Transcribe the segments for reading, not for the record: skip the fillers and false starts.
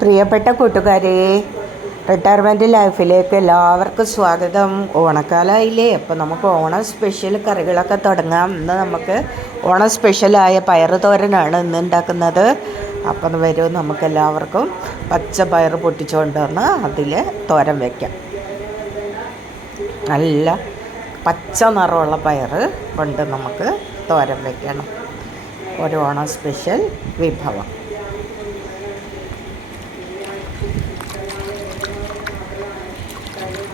പ്രിയപ്പെട്ട കൂട്ടുകാരെ, റിട്ടയർമെൻറ്റ് ലൈഫിലേക്ക് എല്ലാവർക്കും സ്വാഗതം. ഓണക്കാലമായില്ലേ, അപ്പോൾ നമുക്ക് ഓണം സ്പെഷ്യൽ കറികളൊക്കെ തുടങ്ങാം. ഇന്ന് നമുക്ക് ഓണം സ്പെഷ്യലായ പയറ് തോരനാണ് ഇന്ന് ഉണ്ടാക്കുന്നത്. അപ്പം വരും, നമുക്കെല്ലാവർക്കും പച്ച പയർ പൊട്ടിച്ചുകൊണ്ട് വന്ന് അതിൽ തോരൻ വയ്ക്കാം. നല്ല പച്ച നിറമുള്ള പയർ കൊണ്ട് നമുക്ക് തോരൻ വയ്ക്കണം. ഒരു ഓണം സ്പെഷ്യൽ വിഭവം.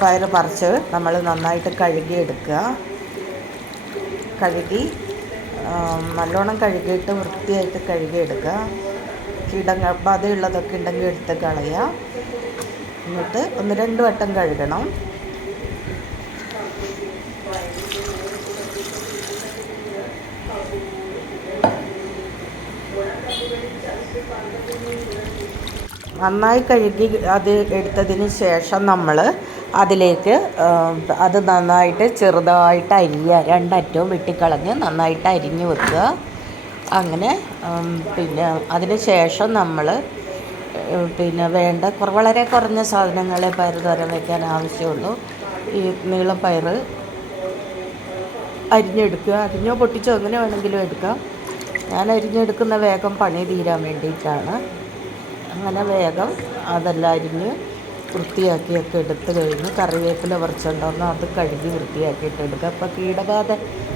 പയർ പറിച്ച് നമ്മൾ നന്നായിട്ട് കഴുകിയെടുക്കുക. നല്ലോണം കഴുകിയിട്ട് വൃത്തിയായിട്ട് കഴുകിയെടുക്കുക. ബാധയുള്ളതൊക്കെ ഉണ്ടെങ്കിൽ എടുത്ത് കളയുക. എന്നിട്ട് 1-2 വട്ടം കഴുകണം. നന്നായി കഴുകി അത് എടുത്തതിന് ശേഷം നമ്മൾ അതിലേക്ക് അത് നന്നായിട്ട് ചെറുതായിട്ട് അരിയുക. 2 അറ്റവും വെട്ടിക്കളഞ്ഞ് നന്നായിട്ട് അരിഞ്ഞ് വെക്കുക. അങ്ങനെ പിന്നെ അതിന് ശേഷം നമ്മൾ വേണ്ട വളരെ കുറഞ്ഞ സാധനങ്ങളെ പയർ തോരൻ വയ്ക്കാൻ ആവശ്യമുള്ളൂ. ഈ നീളം പയർ അരിഞ്ഞെടുക്കുക. അരിഞ്ഞോ പൊട്ടിച്ചോ എങ്ങനെ വേണമെങ്കിലും എടുക്കാം. ഞാൻ അരിഞ്ഞെടുക്കുന്ന വേഗം പണി തീരാൻ വേണ്ടിയിട്ടാണ്. അങ്ങനെ വേഗം അതെല്ലാം അരിഞ്ഞ് വൃത്തിയാക്കിയൊക്കെ എടുത്ത് കഴിഞ്ഞ് കറിവേപ്പില പറിച്ചുകൊണ്ടുവന്ന് അത് കഴുകി വൃത്തിയാക്കിയിട്ട് എടുക്കുക. അപ്പോൾ കീടബാധ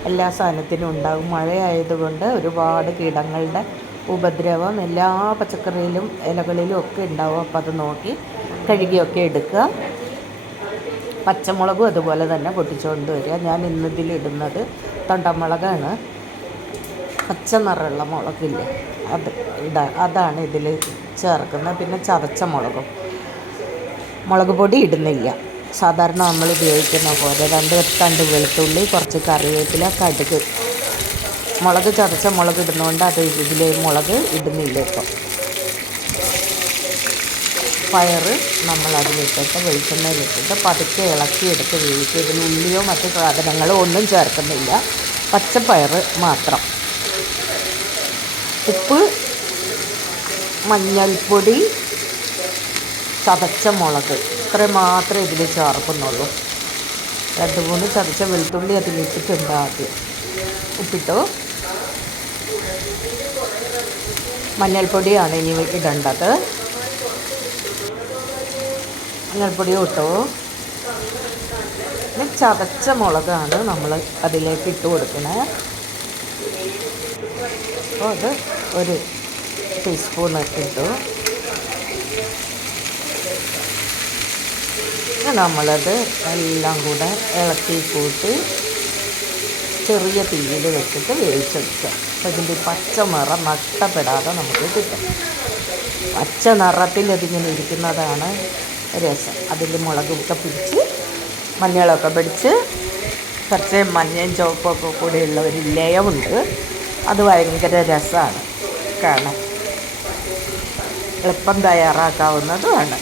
എല്ലാ സാധനത്തിനും ഉണ്ടാകും. മഴയായതുകൊണ്ട് ഒരുപാട് കീടങ്ങളുടെ ഉപദ്രവം എല്ലാ പച്ചക്കറിയിലും ഇലകളിലും ഒക്കെ ഉണ്ടാവും. അപ്പോൾ അത് നോക്കി കഴുകിയൊക്കെ എടുക്കുക. പച്ചമുളകും അതുപോലെ തന്നെ പൊട്ടിച്ചുകൊണ്ട് വരിക. ഞാൻ ഇന്നിതിലിടുന്നത് തൊണ്ടമുളകാണ്. പച്ച നിറമുള്ള മുളകില്ലേ, അതാണ് ഇതിൽ ചേർക്കുന്നത്. പിന്നെ ചതച്ച മുളക് പൊടി ഇടുന്നില്ല. സാധാരണ നമ്മൾ ഉപയോഗിക്കുന്ന പോലെ 2 തണ്ട് വെളുത്തുള്ളി, കുറച്ച് കറിവേപ്പില, കടുക്. ചതച്ച മുളക് ഇടുന്നതുകൊണ്ട് അത് ഇതിൽ മുളക് ഇടുന്നില്ല. ഇപ്പം പയർ നമ്മൾ അതിലിട്ടിട്ട് വെളിച്ചെണ്ണയിലിട്ടിട്ട് പതുക്കെ ഇളക്കിയെടുത്ത് വേവിക്കുക. ഇതിൽ ഉള്ളിയോ മറ്റു സാധനങ്ങളോ ഒന്നും ചേർക്കുന്നില്ല, പച്ചപ്പയർ മാത്രം. ഉപ്പ്, മഞ്ഞൾപ്പൊടി, ചതച്ച മുളക്, ഇത്ര മാത്രമേ ഇതിൽ ചേർക്കുന്നുള്ളൂ. 2-3 ചതച്ച വെളുത്തുള്ളി അതിലിട്ടിട്ടുണ്ട്. ആദ്യം ഉപ്പിട്ടു. മഞ്ഞൾപ്പൊടിയാണ് ഇനി ഇടേണ്ടത്. മഞ്ഞൾപ്പൊടിയും ഇട്ടു. പിന്നെ ചതച്ച മുളകാണ് നമ്മൾ അതിലേക്ക് ഇട്ട് കൊടുക്കണേ. അപ്പോൾ അത് 1 ടീസ്പൂൺ ഇട്ടു. നമ്മളത് എല്ലാം കൂടെ ഇളക്കി കൂട്ടി ചെറിയ തീയിൽ വെച്ചിട്ട് വേവിച്ചെടുക്കുക. അപ്പോൾ ഇതിൻ്റെ പച്ച നിറം നഷ്ടപ്പെടാതെ നമുക്ക് കിട്ടും. പച്ച നിറത്തിൽ അതിങ്ങനെ ഇരിക്കുന്നതാണ് രസം. അതിൽ മുളകൊക്കെ പിടിച്ച് മഞ്ഞളൊക്കെ പിടിച്ച് കുറച്ച് മഞ്ഞയും ചുവപ്പൊക്കെ കൂടെയുള്ള ഒരു ലയമുണ്ട്. അത് ഭയങ്കര രസമാണ് കാണാൻ. എളുപ്പം തയ്യാറാക്കാവുന്നതുമാണ്.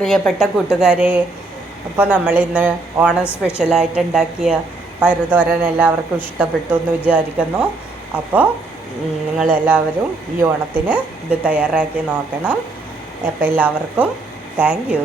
പ്രിയപ്പെട്ട കൂട്ടുകാരെ, അപ്പോൾ നമ്മളിന്ന് ഓണം സ്പെഷ്യലായിട്ട് ഉണ്ടാക്കിയ പയറുതോരൻ എല്ലാവർക്കും ഇഷ്ടപ്പെട്ടു എന്ന് വിചാരിക്കുന്നു. അപ്പോൾ നിങ്ങളെല്ലാവരും ഈ ഓണത്തിന് ഇത് തയ്യാറാക്കി നോക്കണം. അപ്പോൾ എല്ലാവർക്കും താങ്ക് യു.